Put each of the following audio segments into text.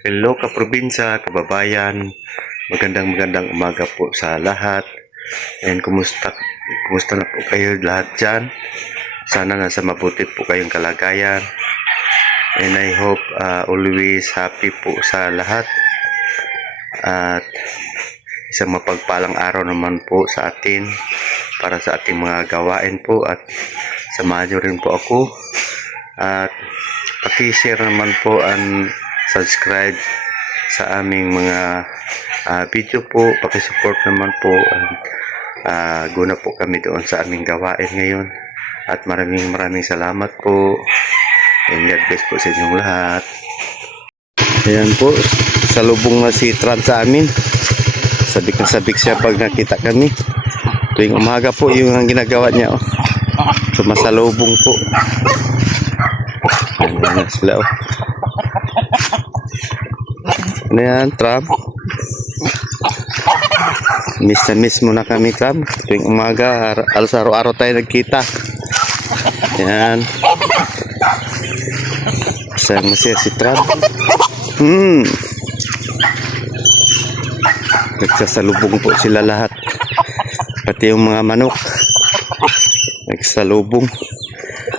Hello kaprobinsya, kababayan. Magandang umaga po sa lahat. And kumusta na po kayo lahat dyan? Sana nasa mabuti po kayong kalagayan. And I hope always happy po sa lahat. At isang mapagpalang araw naman po sa atin para sa ating mga gawain po. At samahan nyo rin po ako. At paki-share naman po ang subscribe sa aming mga video po, paki-support naman po. Guna po kami doon sa aming gawain ngayon at maraming salamat po and God bless po sa inyong lahat. Ayan po, salubong na si Tran sa amin. Sabik na sabik siya pag nakita kami tuwing umaga po yung ginagawa niya. Sumasalubong po. Ayan na sila. Ano yan, Tram? Miss na miss mo na kami, Tram. Tuwing umaga, alos araw-araw tayo nagkita. Yan. Sayang masaya si Tram. Nagsasalubong po sila lahat. Pati yung mga manok. Nagsasalubong.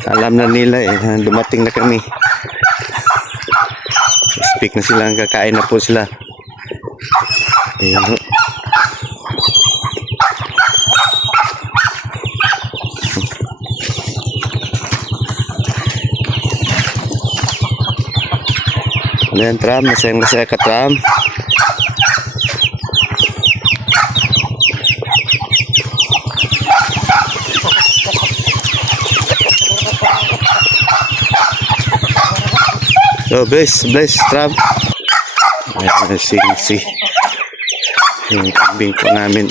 Alam na nila dumating na kami. Speak na sila, kakain na po sila. Ayan ho. Ayan, Tram, masaya ka, Tram. Oh, bless, Tram. Ayan, si yung kambing po namin,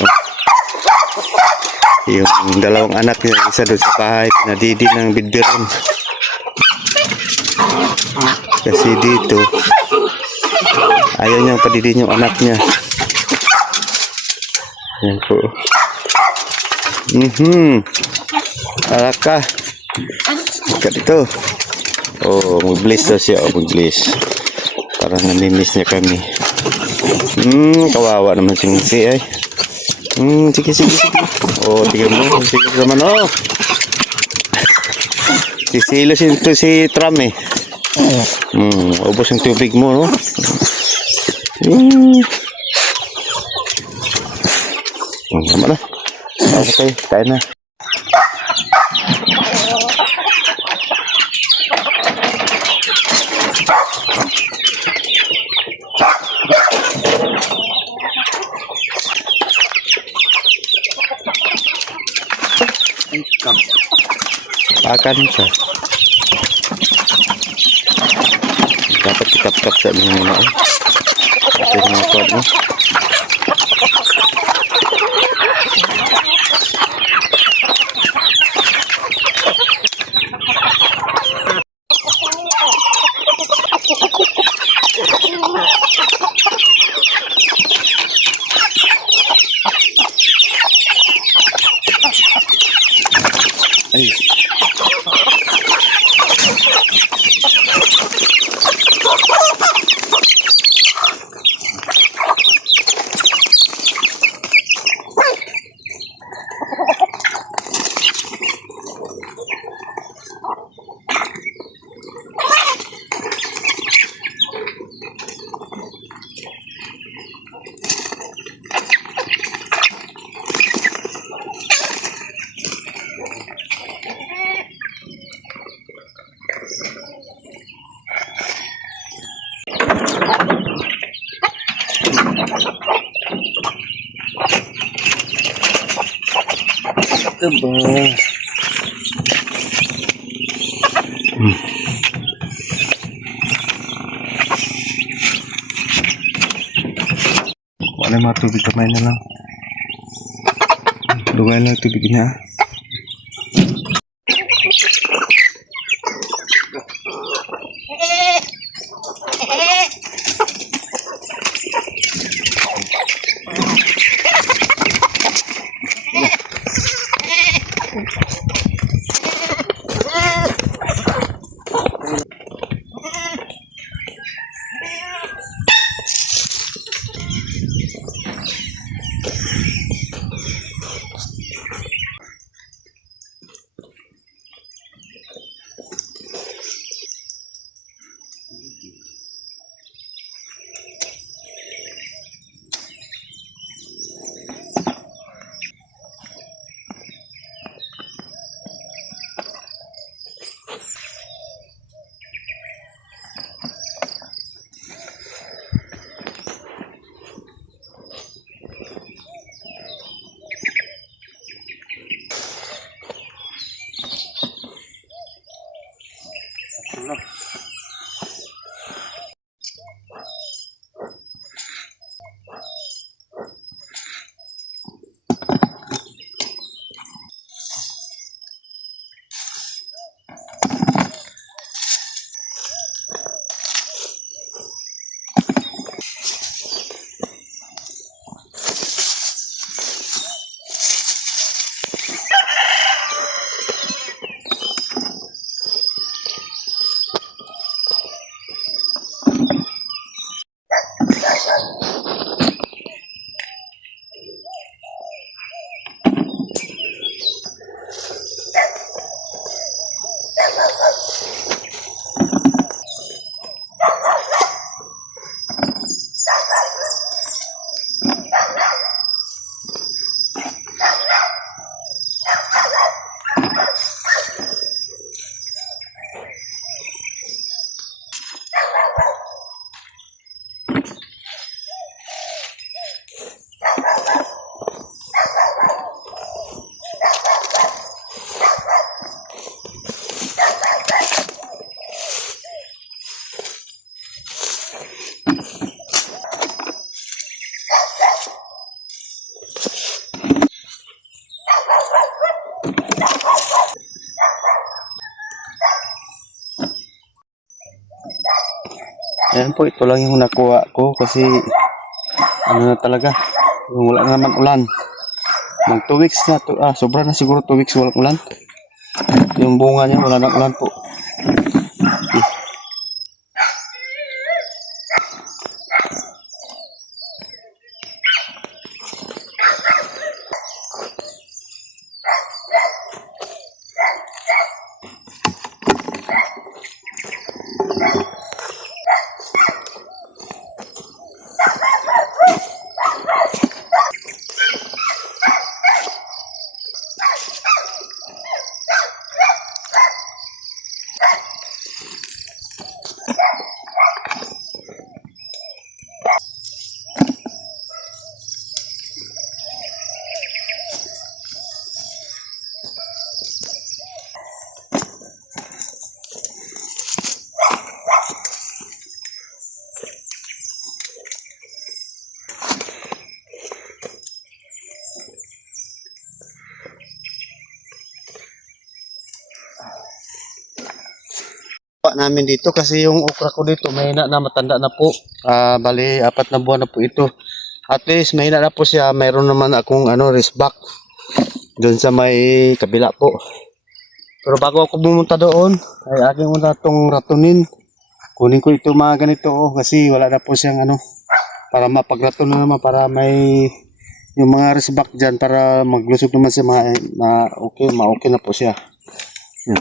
yung dalawang anak niya, isa doon sa bahay, pinadidi ng bidbiron. Kasi dito, ayaw niyang padidin yung anak niya. Ayan po. Alaka. Ika dito. Oh, mag-bliss daw siya. Mag-bliss. Parang namimiss niya kami. Kawawa naman si Misi ay. Sige. Oh, tingnan mo. Sige naman, Sisilosin to si Tram eh. Ubos yung tubig mo, no? Tama na. Okay, tayo na. Akan siya. Dapat kitap-tap sa mga muna. Ito yung mga kuat mo. Ay. Diba? Wala mga tubig kamay na lang. Dugay lang tubig niya. Ayan po, ito lang yung nakuha ko kasi ano na talaga, yung wala naman ulan. Mag 2 weeks na to, sobra na siguro 2 weeks walang ulan. Yung bunga niya wala nang ulan po. Namin dito kasi yung okra ko dito mahina na, matanda na po. Bali 4 na buwan na po ito. At least mahina na po siya. Mayroon naman akong resback doon sa may kabila po. Pero bago ako pumunta doon ay aking una tong ratunin. Kunin ko ito mga ganito kasi wala na po siyang para mapagraton na naman, para may yung mga resback dyan, para maglusog naman siya, okay na po siya. Yan.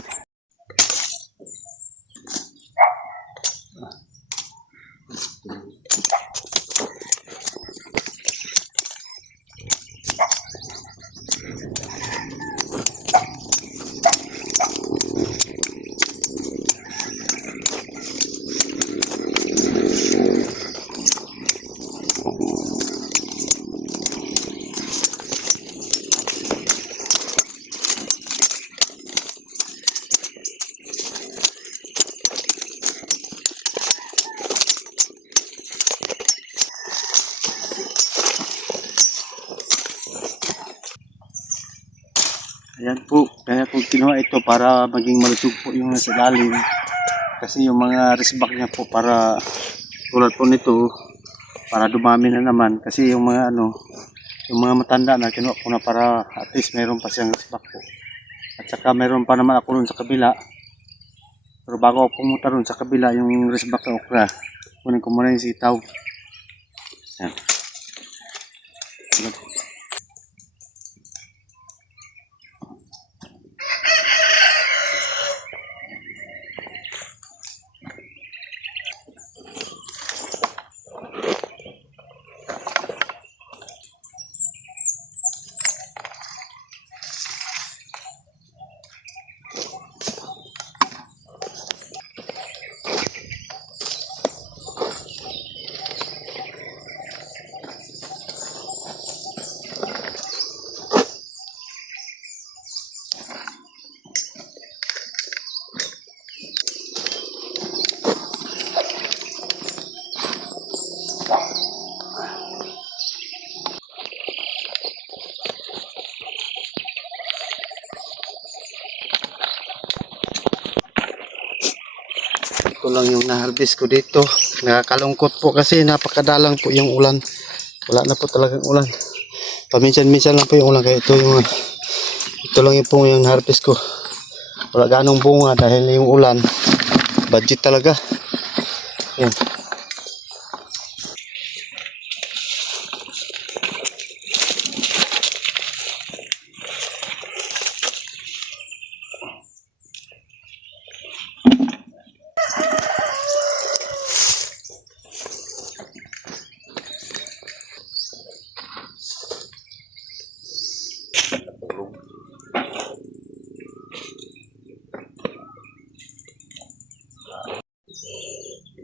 Ayan po, kaya po kinuha ito para maging malusog po yung nasa lalim. Kasi yung mga resback niya po, para tulad po nito, para dumami na naman. Kasi yung mga yung mga matanda na kinuha ko na para at least meron pa siyang resback po. At saka meron pa naman ako nun sa kabila. Pero bago ako pumunta nun sa kabila, yung resback na okra, kunin ko muna yung sitaw. Ayan. Ito lang yung na-harvest ko dito. Nakakalungkot po kasi napakadalang po yung ulan. Wala na po talagang ulan. Paminsan-minsan lang po yung ulan. Kaya ito lang yung po yung harvest ko. Wala ganong bunga dahil yung ulan. Budget talaga. Yan.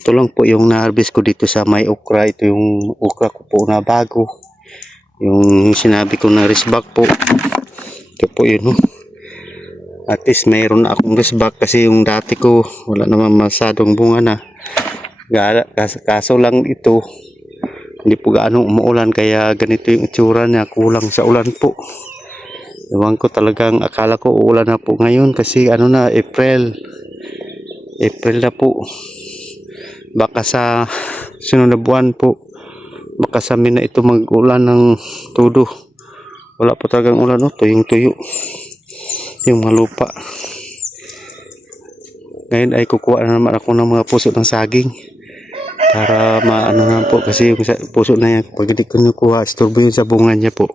Ito lang po yung na-harvest ko dito sa may okra. Ito yung okra ko po na bago. Yung sinabi ko na risbak po. Ito po yun. Oh. At least mayroon na akong risbak kasi yung dati ko wala naman masadong bunga na. Kaso lang ito. Hindi po gaano umuulan kaya ganito yung itsura niya. Kulang sa ulan po. Ewan ko talagang akala ko uulan na po ngayon kasi ano na April na po. Baka sa sunod na buwan po baka sa amin na ito mag-ulan ng todo. Wala po talagang ulan, no? Tuyong-tuyo yung mga lupa. Ngayon ay kukuha na naman ako ng mga puso ng saging para maano na po kasi yung puso na yan pag hindi ko nakuha istorbo yun sa bunga niya po.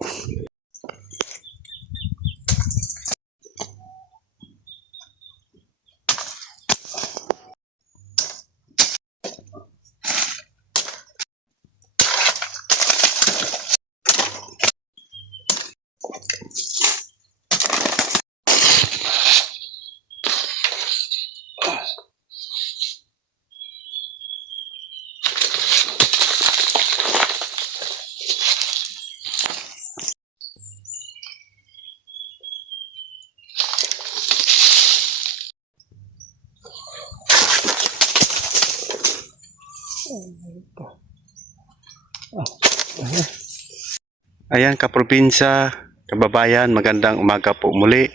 Ayan kaprobinsya, kababayan, magandang umaga po muli.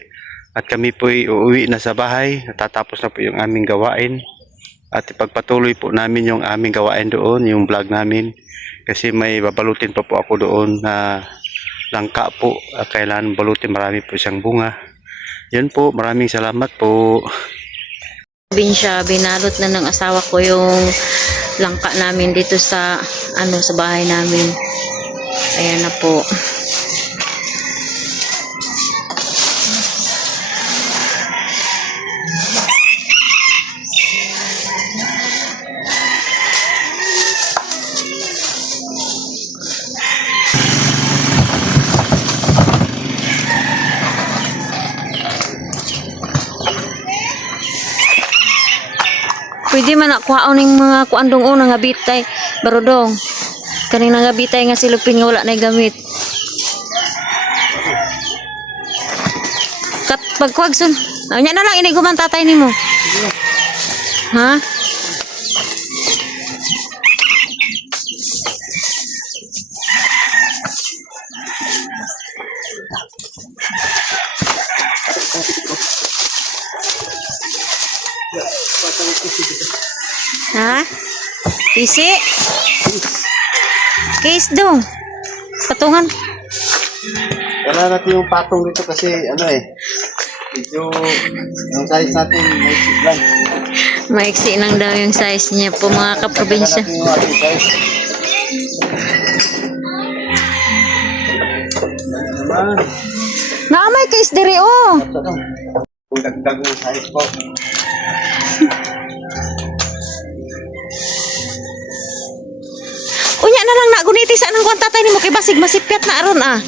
At kami po ay uuwi na sa bahay. Natatapos na po yung aming gawain. At ipagpatuloy po namin yung aming gawain doon, yung vlog namin. Kasi may babalutin pa po ako doon na langka po. At kailangan balutin, marami po siyang bunga. Yan po, maraming salamat po. Probinsya, binalot na ng asawa ko yung langka namin dito sa sa bahay namin. Ayan na po. Pwede man na kuhaon ng mga kuandong unang habitay barudong. Kaning nangabitay nga silupin nga wala na gamit. Kat pagkuwagson. Anya na lang ini guman tatay nimo. Ha? Ha? Isi? Case dong. Patungan. Wala natin yung patong dito kasi ano medyo yung size natin may lang. Maiksi lang daw yung size niya po mga kaprobinsya. Natin yung ating size. Naman. Naamay case diri oh. Kung dagdag ng size po. Unya na lang na guniti sa nang kuan tatay nimo kay basig masipyat na aron ah.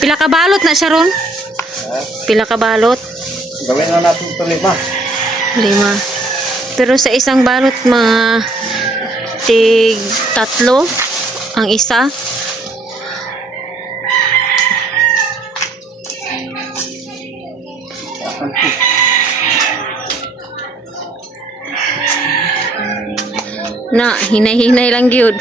Pila ka balot na siya ron? Pila ka balot? Gawin na natin ito 5. 5. Pero sa isang balot mga tig 3 ang isa. Na, hinay-hinay lang gyud.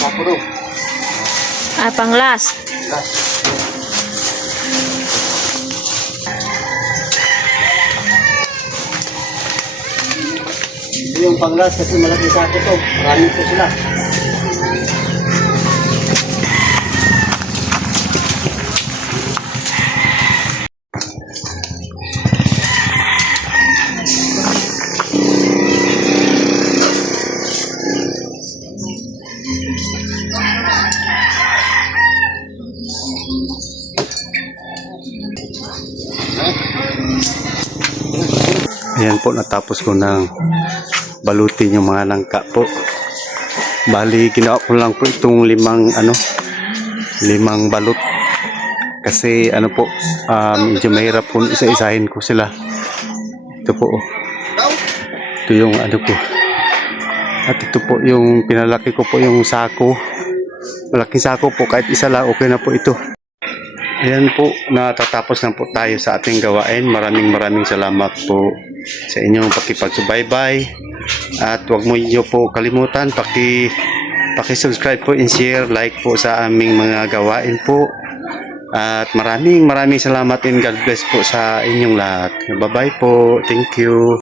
Tapos Ay, pang last. ito yung panglas kasi malaki sa akin to. Marami po sila. lang po natapos ko ng balutin yung mga langka po. Bali, ginawa ko lang po itong limang balot. Kasi medyo mahirap po isa-isahin ko sila. Ito po. Ito yung ko. At ito po yung pinalaki ko po yung sako. Malaking sako po, kahit isa lang okay na po ito. Ayan po, natatapos na po tayo sa ating gawain. Maraming salamat po sa inyong pakipagsubaybay. At huwag mo niyo po kalimutan, paki-subscribe po and share, like po sa aming mga gawain po. At maraming salamat and God bless po sa inyong lahat. Bye-bye po. Thank you.